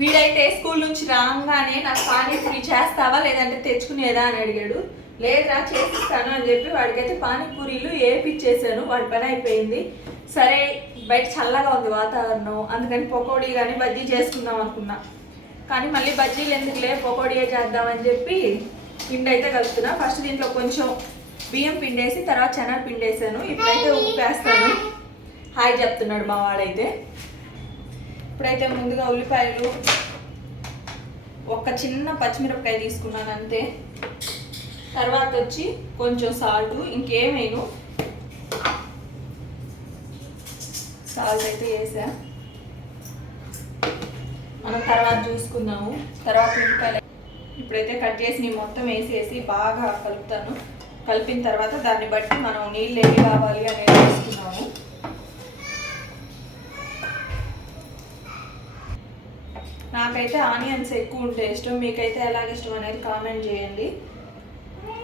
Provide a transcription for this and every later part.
వీడైతే స్కూల్ నుంచి రాగానే నాకు పానీపూరి చేస్తావా లేదంటే తెచ్చుకునేదా అని అడిగాడు. లేదురా చేసిస్తాను అని చెప్పి వాడికైతే పానీపూరీలు ఏపిచ్చేసాను. వాడి పని అయిపోయింది. సరే బయట చల్లగా ఉంది వాతావరణం, అందుకని పకోడీ కానీ బజ్జీ చేసుకుందాం అనుకున్నా. కానీ మళ్ళీ బజ్జీలు ఎందుకులే పకోడీయే చేద్దామని చెప్పి పిండి అయితే కలుపుతున్నా. ఫస్ట్ దీంట్లో కొంచెం బియ్యం పిండి వేసి తర్వాత శనగ పిండి వేసాను. ఇప్పుడైతే ఉప్పు వేస్తాను. హాయ్ చెప్తున్నాడు మా వాడైతే. ఇప్పుడైతే ముందుగా ఉల్లిపాయలు, ఒక చిన్న పచ్చిమిరపకాయ తీసుకున్నాను అంతే. తర్వాత వచ్చి కొంచెం సాల్ట్, ఇంకేమైనా సాల్ట్ అయితే వేసా. మనం తర్వాత చూసుకుందాము. తర్వాత ఉల్లిపాయలు ఇప్పుడైతే కట్ చేసి మొత్తం వేసేసి బాగా కలుపుతాను. కలిపిన తర్వాత దాన్ని బట్టి మనం నీళ్ళు ఎన్ని కావాలి అనేది వేసుకున్నాము. నాకైతే ఆనియన్స్ ఎక్కువ ఉంటే ఇష్టం, మీకైతే ఎలాగ ఇష్టం అనేది కామెంట్ చేయండి.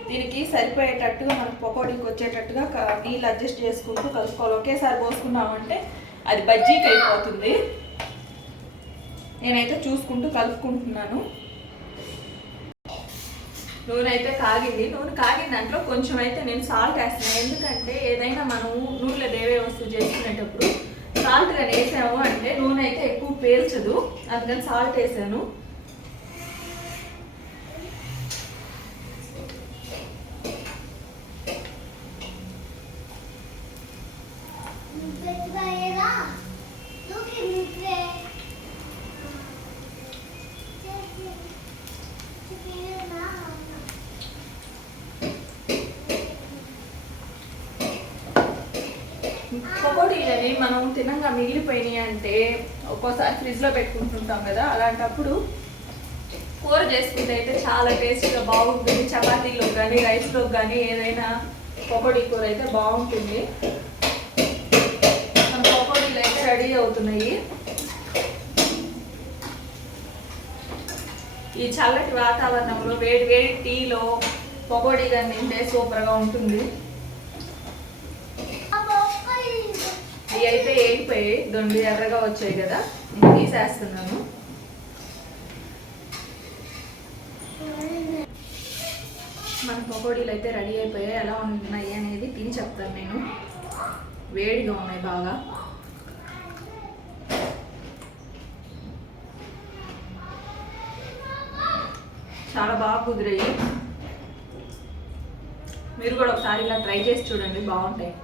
దీనికి సరిపోయేటట్టుగా మనకు పకోడీకి వచ్చేటట్టుగా నీళ్ళు అడ్జస్ట్ చేసుకుంటూ కలుపుకోవాలి. ఒకేసారి పోసుకున్నామంటే అది బజ్జీకి అయిపోతుంది. నేనైతే చూసుకుంటూ కలుపుకుంటున్నాను. నూనె అయితే కాగింది. నూనె కాగిన దాంట్లో కొంచెం అయితే నేను సాల్ట్ వేస్తున్నాను. ఎందుకంటే ఏదైనా మనం నూనెలో దేవే వస్తువు చేసుకునేటప్పుడు సాల్ట్ కానీ వేసాము అంటే నూనె అయితే ఎక్కువ పేల్చదు, అందుకని సాల్ట్ వేసాను. పకోడీలని మనం తినంగా మిగిలిపోయినాయి అంటే ఒక్కోసారి ఫ్రిడ్జ్లో పెట్టుకుంటుంటాం కదా, అలాంటప్పుడు కూర చేసుకుంటే అయితే చాలా టేస్టీగా బాగుంటుంది. చపాతీలో కానీ రైస్లో కానీ ఏదైనా పకోడీ కూర అయితే బాగుంటుంది. మన పకోడీలు అయితే రెడీ అవుతున్నాయి. ఈ చల్లటి వాతావరణంలో వేడి వేడి టీలో పకోడీ కానీ తింటే సూపర్గా ఉంటుంది. ఇవి అయితే వేగిపోయి దొండి ఎర్రగా వచ్చాయి కదా, నేను తీసేస్తున్నాను. మన పకోడీలు అయితే రెడీ అయిపోయాయి. ఎలా ఉన్నాయి అనేది తిని చెప్తాను నేను. వేడిగా ఉన్నాయి బాగా. చాలా బాగా కుదిరాయి. మీరు కూడా ఒకసారి ఇలా ట్రై చేసి చూడండి, బాగుంటాయి.